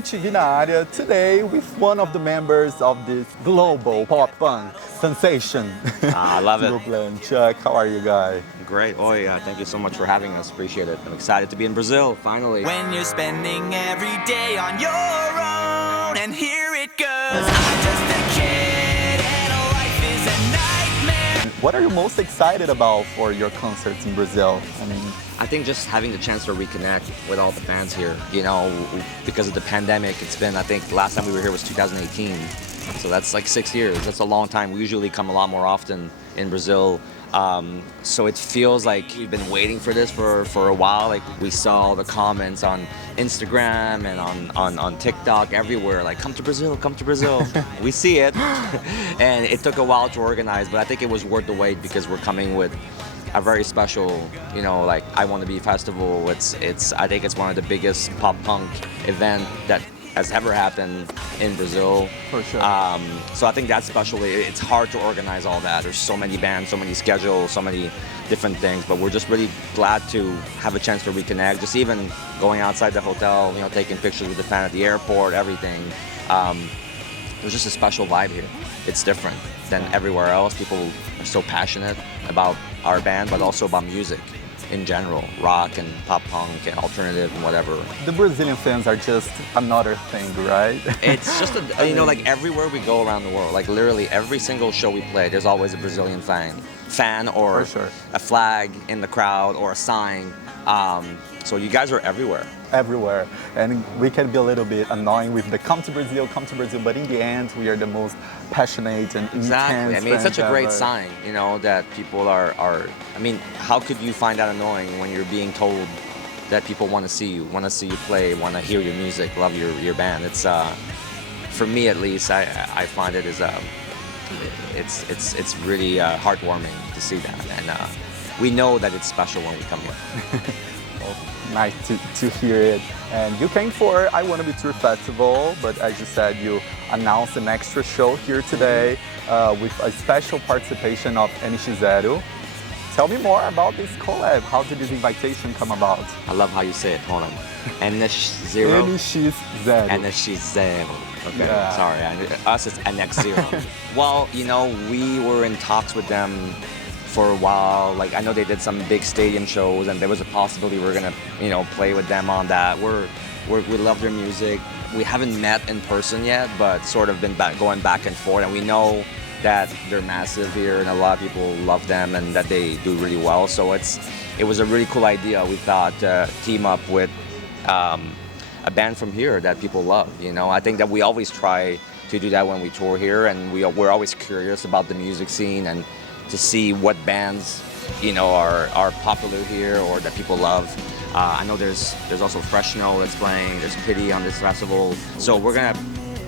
MTV na área, today with one of the members of this global pop punk sensation. I love it. Chuck, how are you, guy? Great. Oh yeah, thank you so much for having us. Appreciate it. I'm excited to be in Brazil, finally. When you're spending every day on your own, and here it goes. I'm just a kid and life is a nightmare. What are you most excited about for your concerts in Brazil? I think just having the chance to reconnect with all the fans here, you know, because of the pandemic. It's been, I think, last time we were here was 2018. So that's like 6 years. That's a long time. We usually come a lot more often in Brazil. So it feels like we've been waiting for this for a while. Like we saw all the comments on Instagram and on TikTok everywhere, like come to Brazil, come to Brazil. We see it. And it took a while to organize, but I think it was worth the wait because we're coming with a very special, you know, like I Want to Be festival. I think it's one of the biggest pop punk event that has ever happened in Brazil. For sure. So I think that's special. It's hard to organize all that. There's so many bands, so many schedules, so many different things, but we're just really glad to have a chance to reconnect. Just even going outside the hotel, you know, taking pictures with the fan at the airport, everything. There's just a special vibe here. It's different than everywhere else. People are so passionate about our band, but also about music in general, rock and pop punk and alternative and whatever. The Brazilian fans are just another thing, right? It's just, you know, like everywhere we go around the world, like literally every single show we play, there's always a Brazilian fan or For sure. a flag in the crowd or a sign. So you guys are everywhere. Everywhere, and we can be a little bit annoying with the come to Brazil, but in the end, we are the most passionate and Exactly. intense I mean, it's fans such a great ever. sign, you know, that people are. I mean, how could you find that annoying when you're being told that people want to see you play, want to hear your music, love your band? It's for me at least, I find it is it's really heartwarming to see that, and we know that it's special when we come here. Nice to hear it. And you came for I Want to Be Tour Festival, but as you said, you announced an extra show here today with a special participation of nxt0. Tell me more about this collab. How did this invitation come about? I love how you say it. Hold on. nxt0. nxt0. nxt0. Okay, Yeah. sorry. Us, it's nxt0. Well, you know, we were in talks with them for a while. Like I know they did some big stadium shows, and there was a possibility we were gonna, you know, play with them on that. We love their music. We haven't met in person yet, but sort of been going back and forth, and we know that they're massive here, and a lot of people love them, and that they do really well. So it was a really cool idea. We thought team up with a band from here that people love. You know, I think that we always try to do that when we tour here, and we're always curious about the music scene and to see what bands, you know, are popular here or that people love. I know there's also Fresh Snow that's playing. There's Pity on this festival. So we're gonna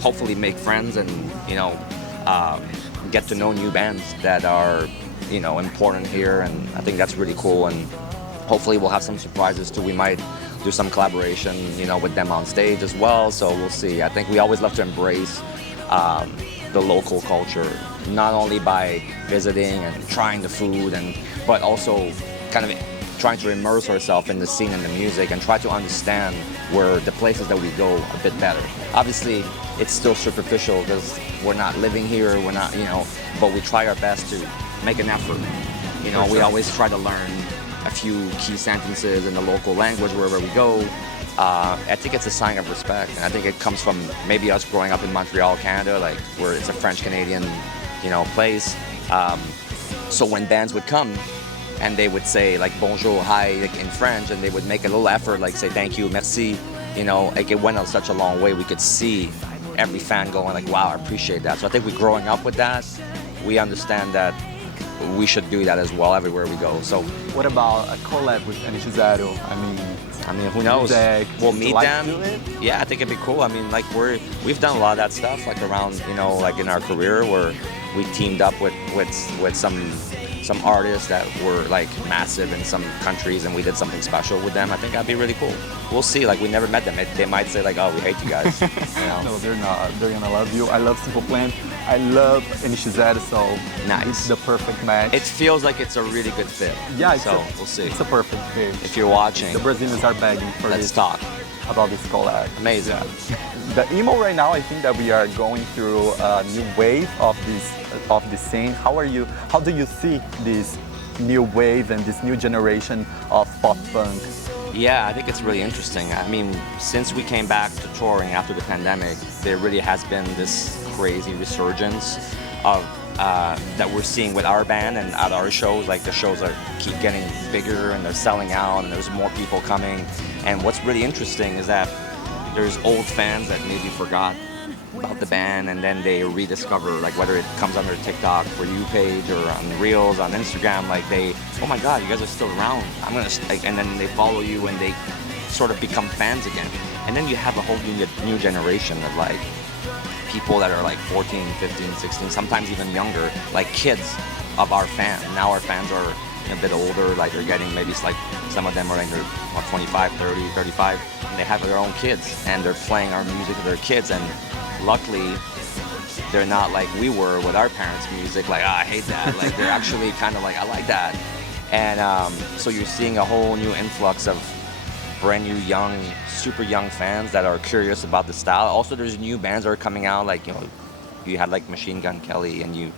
hopefully make friends and, you know, get to know new bands that are, you know, important here. And I think that's really cool. And hopefully we'll have some surprises too. We might do some collaboration, you know, with them on stage as well. So we'll see. I think we always love to embrace the local culture, not only by visiting and trying the food, but also kind of trying to immerse ourselves in the scene and the music and try to understand where the places that we go a bit better. Obviously, it's still superficial because we're not living here, we're not, you know, but we try our best to make an effort. You know, we always try to learn a few key sentences in the local language wherever we go. I think it's a sign of respect, and I think it comes from maybe us growing up in Montreal, Canada, like where it's a French-Canadian, you know, place. So when bands would come and they would say like bonjour, hi, like in French, and they would make a little effort, like say thank you, merci, you know, like it went on such a long way. We could see every fan going like, wow, I appreciate that. So I think we're growing up with that. We understand that we should do that as well everywhere we go. So What about a collab with nxt0? I mean, who knows? We'll meet them. Yeah, I think it'd be cool. I mean, like we've done a lot of that stuff, like around, you know, like in our career where we teamed up with some artists that were like massive in some countries, and we did something special with them. I think that'd be really cool. We'll see. Like we never met them. They might say like, oh, we hate you guys. You know? No, they're not. They're gonna love you. I love Simple Plan. I love nxt0, so Nice. it's the perfect match. It feels like it's a really good fit. Yeah, so we'll see. It's a perfect fit. If you're watching, The Brazilians are begging for let's this. talk. about this collab. Amazing. The emo right now, I think that we are going through a new wave of the scene. How do you see this new wave and this new generation of pop punk? Yeah, I think it's really interesting. I mean, since we came back to touring after the pandemic, there really has been this crazy resurgence of that we're seeing with our band and at our shows. Like the shows keep getting bigger and they're selling out and there's more people coming. And what's really interesting is that there's old fans that maybe forgot about the band and then they rediscover, like whether it comes on their TikTok For You page or on Reels, on Instagram, like oh my God, you guys are still around. And then they follow you and they sort of become fans again. And then you have a whole new generation of like people that are like 14, 15, 16, sometimes even younger, like kids of our fans. Now our fans are a bit older, like they're getting maybe like some of them are like they're 25, 30, 35, and they have their own kids and they're playing our music to their kids. And luckily, they're not like we were with our parents' music, like, I hate that. Like, they're actually kind of like, I like that. And so you're seeing a whole new influx of brand new, young, super young fans that are curious about the style. Also, there's new bands that are coming out, like, you had like Machine Gun Kelly, and you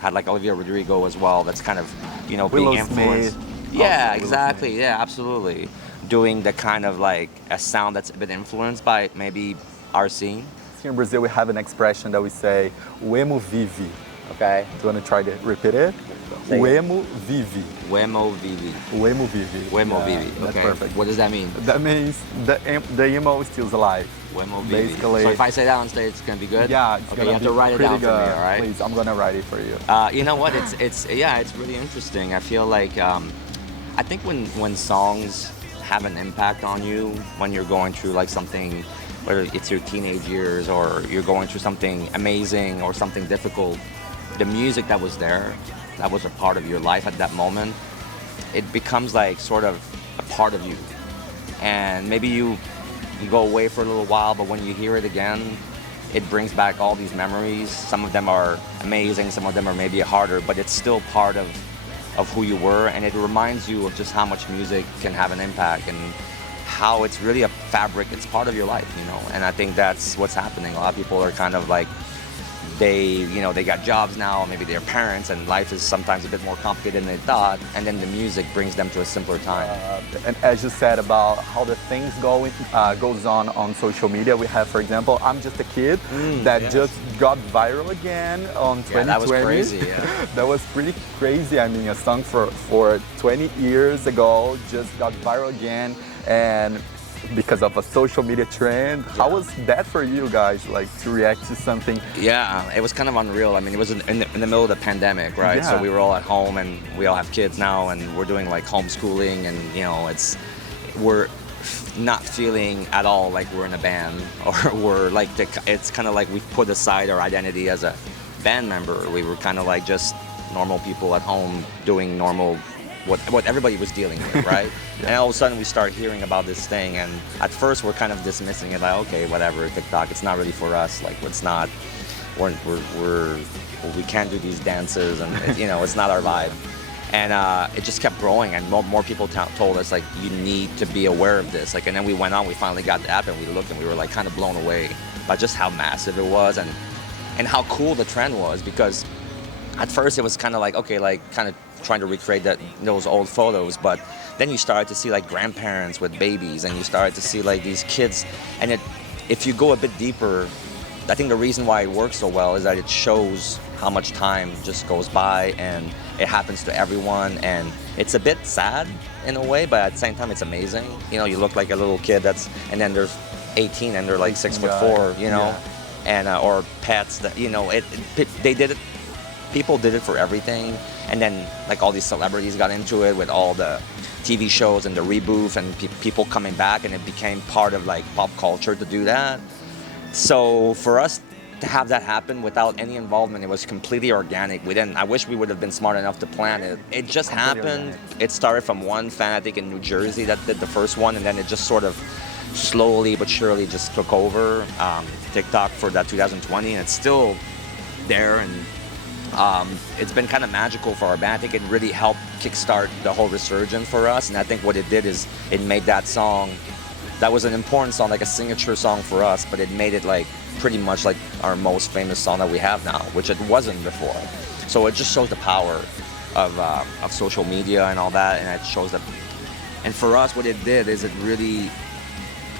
had like Olivia Rodrigo as well. That's kind of, being influenced. Yeah, exactly. Yeah, absolutely. Doing the kind of like a sound that's a bit influenced by maybe our scene. Here in Brazil, we have an expression that we say, o emo vive. Okay. Do you want to try to repeat it? O emo vive. O emo vive. O emo vive. O emo vive. Okay. That's perfect. What does that mean? That means the emo is still alive. O emo vive. Basically. So if I say that on stage, it's gonna be good? Yeah. Okay, you have to write it down for me, all right? Please, I'm gonna write it for you. You know what? It's really interesting. I feel like I think when songs have an impact on you, when you're going through like something, whether it's your teenage years or you're going through something amazing or something difficult, the music that was there, that was a part of your life at that moment, it becomes like sort of a part of you. And maybe you go away for a little while, but when you hear it again, it brings back all these memories. Some of them are amazing, some of them are maybe harder, but it's still part of who you were, and it reminds you of just how much music can have an impact and how it's really a fabric, it's part of your life, and I think that's what's happening. A lot of people are kind of like, they got jobs now, maybe they're parents, and life is sometimes a bit more complicated than they thought, and then the music brings them to a simpler time. And as you said about how the things goes on social media, we have, for example, I'm Just a Kid, that just got viral again on 2020. Yeah, that was crazy, yeah. That was pretty crazy. I mean, a song for 20 years ago just got viral again, and because of a social media trend. Yeah. How was that for you guys, like, to react to something? Yeah, it was kind of unreal. I mean, it was in the middle of the pandemic, right? Yeah. So we were all at home, and we all have kids now, and we're doing like homeschooling, and we're not feeling at all like we're in a band, or we're like, it's kind of like we put aside our identity as a band member. We were kind of like just normal people at home doing normal what everybody was dealing with, right? Yeah. And all of a sudden we start hearing about this thing, and at first we're kind of dismissing it, like, okay, whatever, TikTok, it's not really for us. Like, it's not, we can't do these dances, and it's not our vibe. And it just kept growing, and more people told us, like, you need to be aware of this. Like, and then we went on, we finally got the app, and we looked, and we were like kind of blown away by just how massive it was, and how cool the trend was. Because at first it was kind of like, okay, like kind of trying to recreate those old photos, but then you started to see like grandparents with babies, and you started to see like these kids, and if you go a bit deeper, I think the reason why it works so well is that it shows how much time just goes by, and it happens to everyone, and it's a bit sad in a way, but at the same time it's amazing. You look like a little kid and then there's 18 and they're like 6'4", Yeah. And or pets that they did it. People did it for everything, and then like all these celebrities got into it with all the TV shows and the reboot, and people coming back, and it became part of like pop culture to do that. So for us to have that happen without any involvement, it was completely organic. I wish we would have been smart enough to plan it. It just happened. Organic. It started from one fan, I think in New Jersey, that did the first one, and then it just sort of slowly but surely just took over TikTok for that 2020, and it's still there, and it's been kind of magical for our band. I think it really helped kickstart the whole resurgence for us, and I think what it did is it made that song that was an important song, like a signature song for us, but it made it like pretty much like our most famous song that we have now, which it wasn't before. So it just shows the power of social media and all that, and it shows that. And for us, what it did is it really,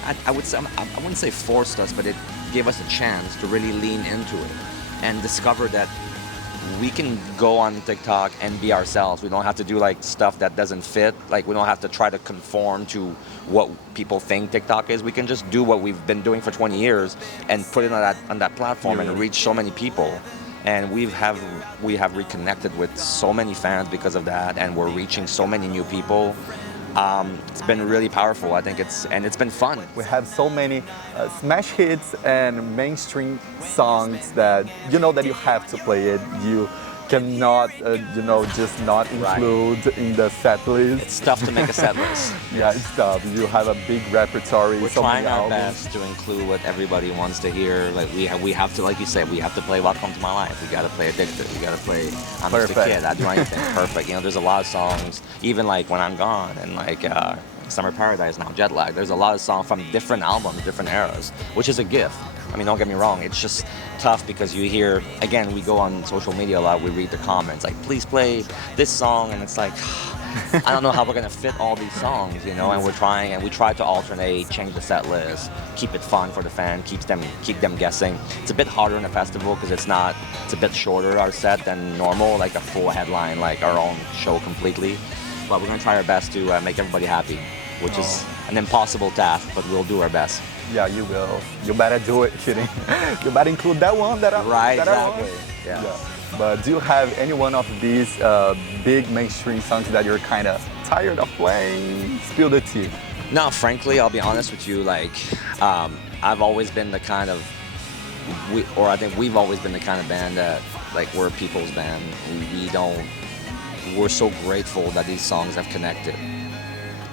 I wouldn't say forced us, but it gave us a chance to really lean into it and discover that we can go on TikTok and be ourselves. We don't have to do like stuff that doesn't fit. Like we don't have to try to conform to what people think TikTok is. We can just do what we've been doing for 20 years and put it on that platform and reach so many people. And we have reconnected with so many fans because of that, and we're reaching so many new people. It's been really powerful. I think it's been fun. We have so many smash hits and mainstream songs that you know that you have to play it. You cannot, just not include in the set list. It's tough to make a set list. Yeah, it's tough. You have a big repertoire. We're trying our best to include what everybody wants to hear. Like we have to, like you said, we have to play Welcome to My Life. We got to play Addicted. We got to play I'm Just a Kid. I'd do anything. Perfect. There's a lot of songs, even like When I'm Gone and like Summer Paradise now, Jet Lag. There's a lot of songs from different albums, different eras, which is a gift. I mean, don't get me wrong, it's just tough because you hear, again, we go on social media a lot, we read the comments, like, please play this song, and it's like, I don't know how we're going to fit all these songs, and we try to alternate, change the set list, keep it fun for the fan, keep them guessing. It's a bit harder in a festival because it's a bit shorter, our set, than normal, like a full headline, like our own show completely. But we're going to try our best to make everybody happy, which is an impossible task, but we'll do our best. Yeah, you will. You better do it, kidding. You better include that one that I Right, that exactly. I want. Yeah. But do you have any one of these big mainstream songs that you're kind of tired of playing? Spill the tea. No, frankly, I'll be honest with you. Like, I've always been the kind of, I think we've always been the kind of band that, like, we're a people's band. We're so grateful that these songs have connected.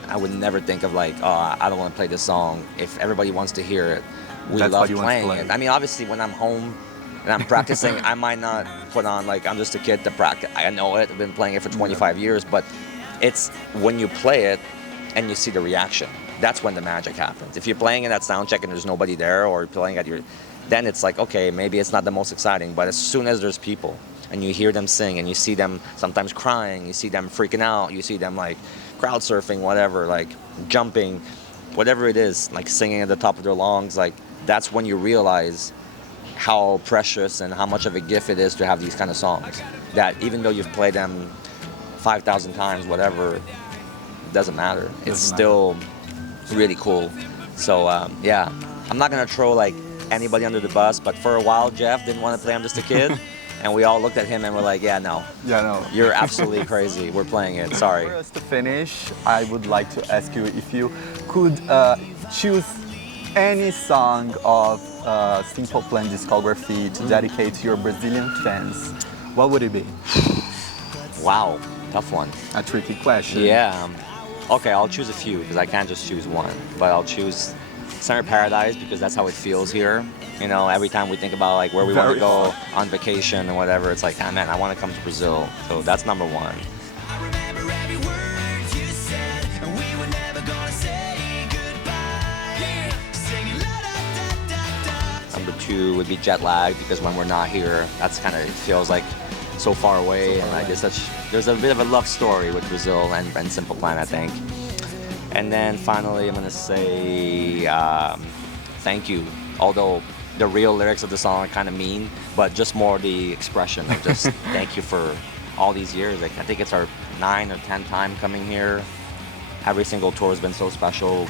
I would never think of like, oh, I don't want to play this song. If everybody wants to hear it, we love playing it. I mean, obviously, when I'm home and I'm practicing, I might not put on like I'm Just a Kid to practice. I know it. I've been playing it for 25 years, but it's when you play it and you see the reaction. That's when the magic happens. If you're playing it at soundcheck and there's nobody there, or playing at then it's like, okay, maybe it's not the most exciting. But as soon as there's people and you hear them sing and you see them sometimes crying, you see them freaking out, you see them like crowd surfing, whatever, like jumping, whatever it is, like singing at the top of their lungs, like that's when you realize how precious and how much of a gift it is to have these kind of songs. That even though you've played them 5,000 times, whatever, doesn't matter. It's still really cool. So yeah, I'm not gonna throw like anybody under the bus, but for a while Jeff didn't want to play I'm Just a Kid. And we all looked at him and were like, yeah, no. You're absolutely crazy. We're playing it. Sorry. For us to finish, I would like to ask you if you could choose any song of Simple Plan discography to dedicate to your Brazilian fans. What would it be? Wow, tough one. A tricky question. Yeah. Okay, I'll choose a few because I can't just choose one. But I'll choose Summer Paradise because that's how it feels here. Every time we think about like where we want to go on vacation and whatever, it's like, ah, man, I want to come to Brazil. So that's number one. I remember every word you said, and we were never gonna say goodbye. Yeah. Singing la da da da da. Number two would be Jet Lag because when we're not here, that's kind of, it feels like so far away. And I guess there's a bit of a love story with Brazil and Simple Plan, I think. And then finally, I'm gonna say thank you. Although the real lyrics of the song are kind of mean, but just more the expression of just thank you for all these years. Like, I think it's our 9 or 10th time coming here. Every single tour has been so special.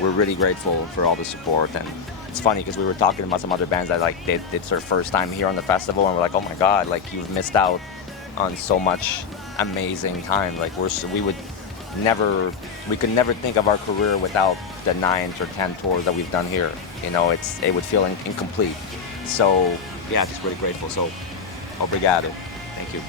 We're really grateful for all the support. And it's funny because we were talking about some other bands that like it's their first time here on the festival, and we're like, oh my God, like you've missed out on so much amazing time. Like we could never think of our career without the 9th or 10th tours that we've done here. It would feel incomplete. So yeah, just really grateful. So, obrigado. Thank you.